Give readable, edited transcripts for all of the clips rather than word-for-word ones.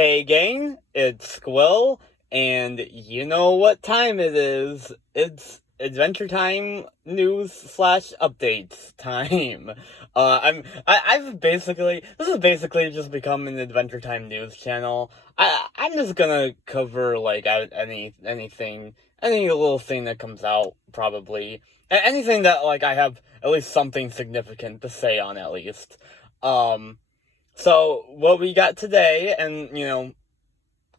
Hey gang, it's Squill, and you know what time it is. It's Adventure Time news slash updates time. I've basically, this has basically just become an Adventure Time news channel. I'm just gonna cover, like, any little thing that comes out, probably. Anything that, like, I have at least something significant to say on, at least. Um, so, what we got today, and,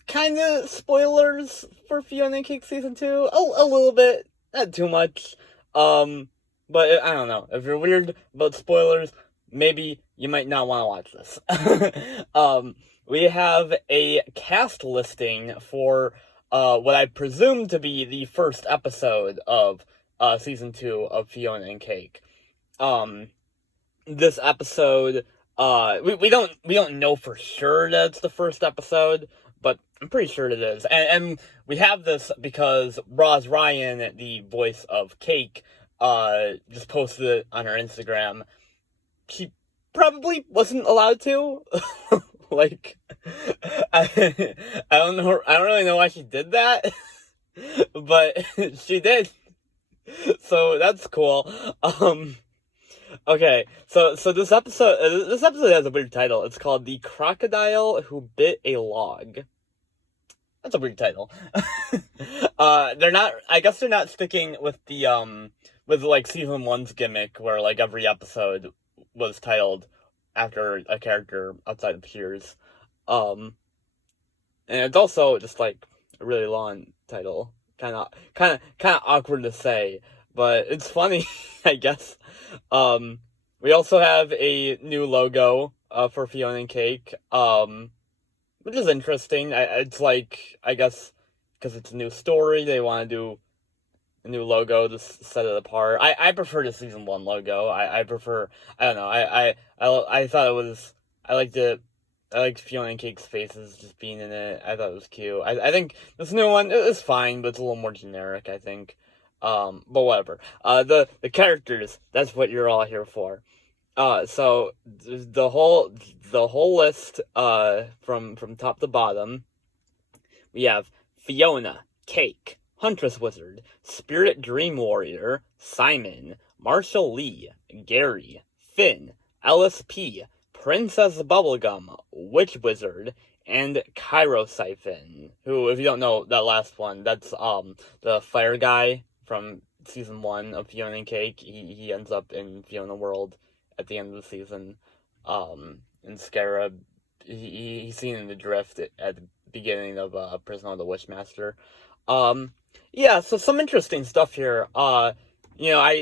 kind of spoilers for Fionna and Cake Season 2, a little bit, not too much, but I don't know, if you're weird about spoilers, maybe you might not want to watch this. We have a cast listing for, what I presume to be the first episode of, Season 2 of Fionna and Cake. This episode, we don't know for sure that it's the first episode, but I'm pretty sure it is. And we have this because Roz Ryan, the voice of Cake, just posted it on her Instagram. She probably wasn't allowed to. Like, I don't know. I don't really know why she did that, but she did. So that's cool. Okay, so this episode has a weird title. It's called "The Crocodile Who Bit a Log." That's a weird title. They're not. I guess they're not sticking with with like season one's gimmick, where like every episode was titled after a character outside of Piers. And it's also just like a really long title, kind of awkward to say, but it's funny, I guess. We also have a new logo for Fionna and Cake, which is interesting. It's like, I guess, because it's a new story, they want to do a new logo to set it apart. I prefer the season one logo. I prefer. I don't know. I thought it was. I liked it. I liked Fionna and Cake's faces just being in it. I thought it was cute. I think this new one is fine, but it's a little more generic, I think. But whatever. The characters, that's what you're all here for. So the whole list, from top to bottom, we have Fionna, Cake, Huntress Wizard, Spirit Dream Warrior, Simon, Marshall Lee, Gary, Finn, LSP, Princess Bubblegum, Witch Wizard, and Cairo Siphon, who, if you don't know that last one, that's the fire guy from season 1 of Fionna and Cake. He ends up in Fionna World at the end of the season. And Scarab, he's seen in the drift at the beginning of Prisoner of the Witchmaster. Yeah, so some interesting stuff here. I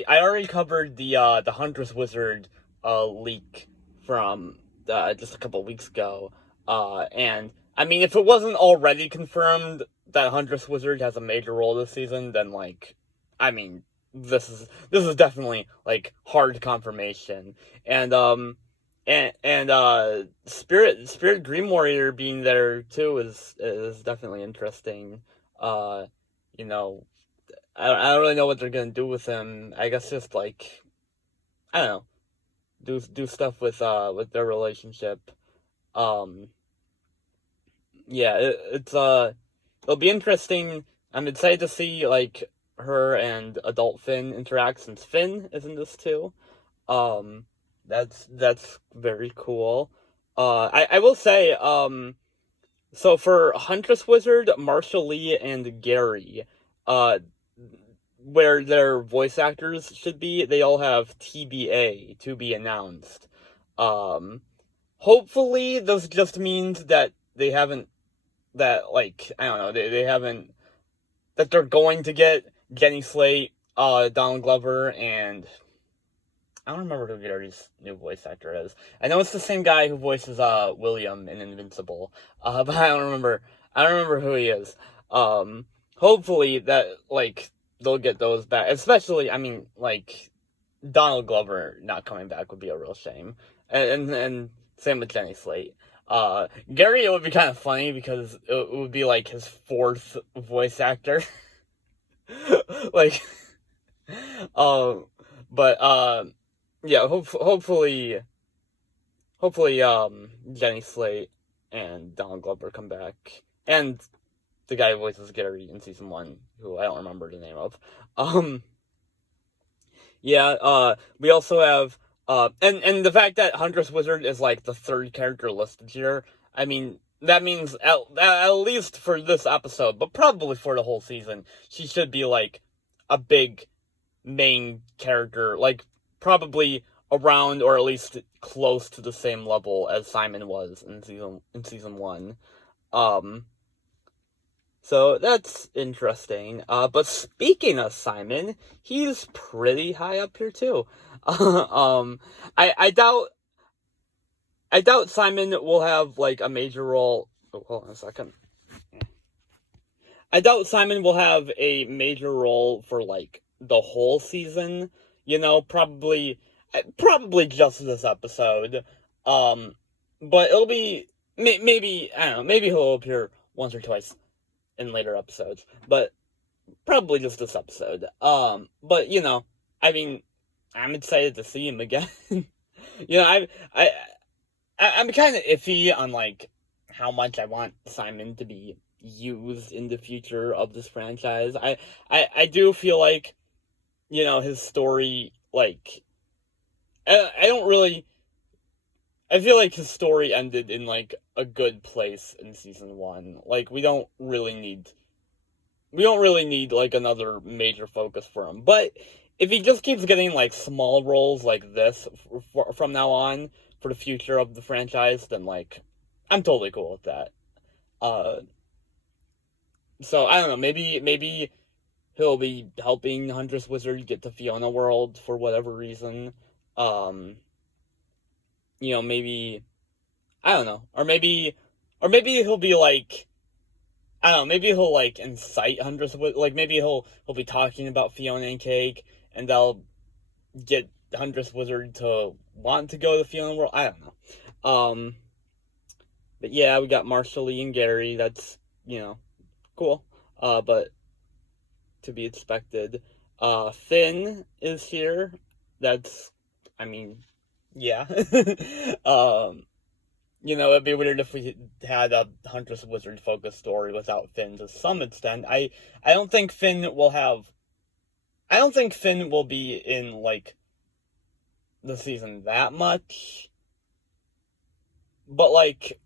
already covered the Huntress Wizard leak from just a couple weeks ago. And I mean, if it wasn't already confirmed that Huntress Wizard has a major role this season, then like, I mean, this is definitely like hard confirmation. And Spirit Dream Warrior being there too is definitely interesting. You know, I don't really know what they're gonna do with him. I guess just like, I don't know, do stuff with their relationship. Yeah, it'll be interesting. I'm excited to see like her and adult Finn interact, since Finn is in this too. That's very cool. I will say, so for Huntress Wizard, Marshall Lee and Gary, uh, where their voice actors should be, they all have TBA, to be announced. Hopefully this just means that they haven't, that, like, I don't know, they haven't, that they're going to get Jenny Slate, Donald Glover, and I don't remember who Gary's new voice actor is. I know it's the same guy who voices William in Invincible, but I don't remember who he is. Hopefully that, like, they'll get those back. Especially, I mean, like, Donald Glover not coming back would be a real shame. And same with Jenny Slate. Gary, it would be kind of funny because it would be like his fourth voice actor. Like, but yeah, hopefully, Jenny Slate and Donald Glover come back, and the guy who voices Gary in season 1, who I don't remember the name of. We also have, and the fact that Huntress Wizard is, like, the third character listed here, I mean, that means, at least for this episode, but probably for the whole season, she should be, like, a big main character, like, probably around, or at least close to the same level as Simon was in season 1. So that's interesting. But speaking of Simon, he's pretty high up here too. I doubt Simon will have, like, a major role. Oh, hold on a second. I doubt Simon will have a major role for, like, the whole season. You know, probably just this episode. But it'll be maybe, I don't know, maybe he'll appear once or twice in later episodes, but probably just this episode. But you know, I mean, I'm excited to see him again. You know, I'm kind of iffy on, like, how much I want Simon to be used in the future of this franchise. I do feel like, you know, his story, like, I don't really. I feel like his story ended in, like, a good place in season 1. Like, we don't really need, like, another major focus for him. But if he just keeps getting, like, small roles like this from now on for the future of the franchise, then, like, I'm totally cool with that. So I don't know, maybe he'll be helping Huntress Wizard get to Fionna World for whatever reason. You know, maybe, I don't know, or maybe he'll be like, I don't know, maybe he'll, like, incite Huntress Wizard, like, maybe he'll be talking about Fionna and Cake, and they'll get Huntress Wizard to want to go to Fionna World. I don't know. But yeah, we got Marshall and Gary. That's, you know, cool. But to be expected. Finn is here. That's, I mean, yeah. You know, it'd be weird if we had a Huntress Wizard focused story without Finn to some extent. I don't think Finn will be in, like, the season that much. But, like,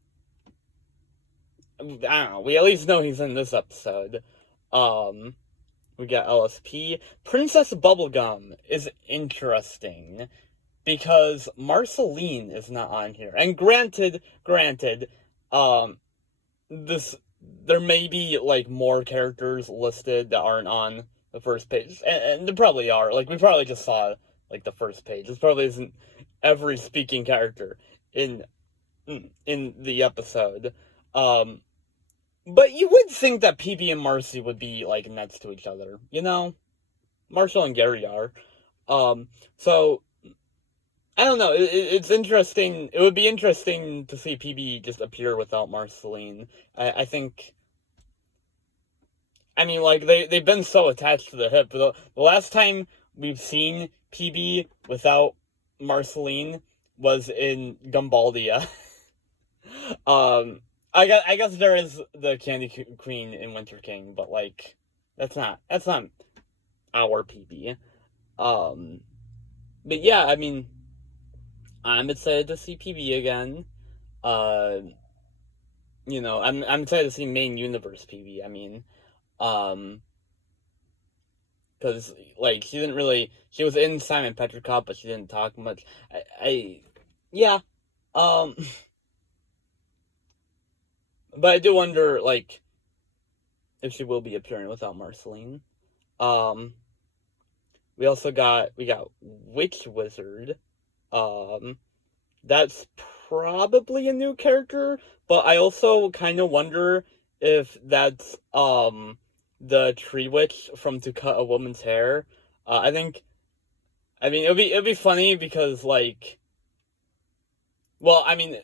I don't know, we at least know he's in this episode. We got LSP. Princess Bubblegum is interesting because Marceline is not on here. And granted, there may be, like, more characters listed that aren't on the first page. And there probably are. Like, we probably just saw, like, the first page. This probably isn't every speaking character in the episode. But you would think that PB and Marcy would be, like, next to each other, you know? Marshall and Gary are. So, I don't know, it's interesting. It would be interesting to see PB just appear without Marceline. I think, I mean, like, they've been so attached to the hip. The last time we've seen PB without Marceline was in Gumbaldia. I guess there is the Candy Queen in Winter King, but, like, that's not our PB. But yeah, I mean, I'm excited to see PB again. You know, I'm excited to see main universe PB. I mean, because, like, she was in Simon Petrikov, but she didn't talk much. Yeah, but I do wonder, like, if she will be appearing without Marceline. We also got Witch Wizard. That's probably a new character, but I also kind of wonder if that's the tree witch from To Cut a Woman's Hair. I mean, it'd be funny because, like, well, I mean,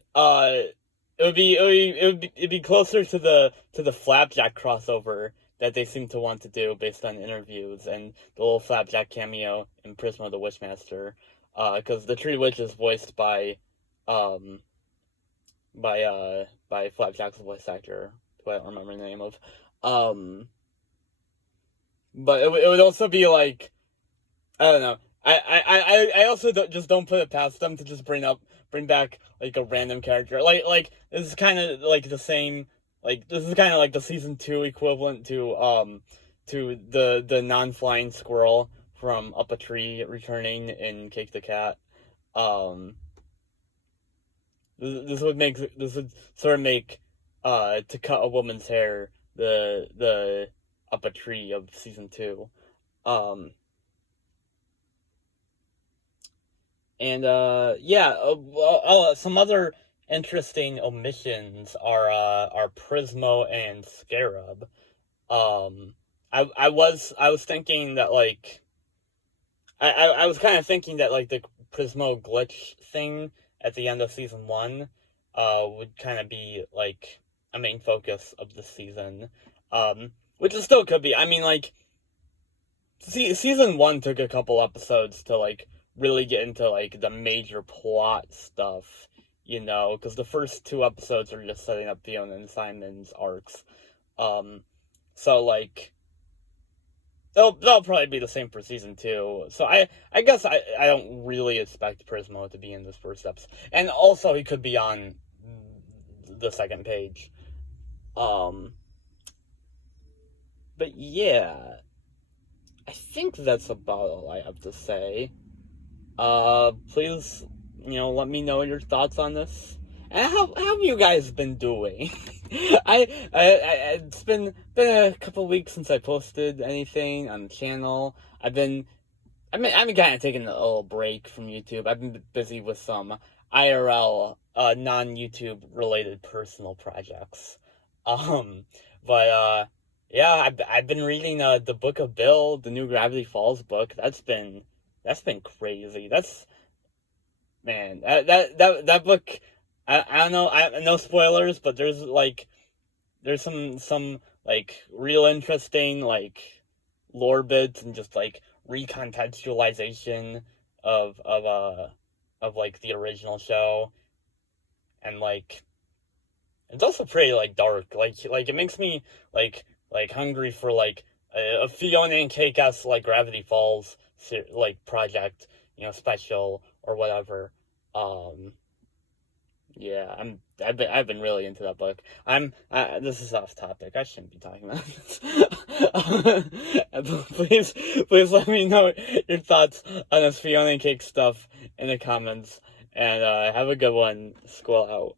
it'd be closer to the Flapjack crossover that they seem to want to do based on interviews and the little Flapjack cameo in Prisma the Wishmaster. Because the Tree Witch is voiced by by Flapjack's voice actor, who I don't remember the name of. But it would also be like, I don't know. I also don't put it past them to just bring back like a random character. Like this is kind of like the same. Like this is kind of like the season 2 equivalent to the non-flying squirrel from Up a Tree returning in Cake the Cat. This would sort of make to cut a woman's hair the Up a Tree of season 2. And some other interesting omissions are Prismo and Scarab. I was thinking that like I was kind of thinking that like the Prismo glitch thing at the end of season 1 would kind of be like a main focus of the season, which it still could be. I mean, like season 1 took a couple episodes to like really get into like the major plot stuff, you know, because the first 2 episodes are just setting up Fionna and Simon's arcs. So like they'll probably be the same for season 2. So I guess I don't really expect Prismo to be in this first episode, and also he could be on the second page. But yeah, I think that's about all I have to say. Please, let me know your thoughts on this. And how have you guys been doing? It's been a couple weeks since I posted anything on the channel. I've been kind of taking a little break from YouTube. I've been busy with some IRL, non-YouTube related personal projects. Yeah, I've been reading the Book of Bill, the new Gravity Falls book. That's been crazy. That book. I don't know. No spoilers, but there's some like real interesting like lore bits and just like recontextualization of like the original show, and like it's also pretty like dark. Like it makes me like hungry for like a Fionna and Cake-esque like Gravity Falls like project, special or whatever. Yeah, I've been really into that book. This is off topic. I shouldn't be talking about this. Please let me know your thoughts on this Fionna and Cake stuff in the comments, and have a good one. Squall out.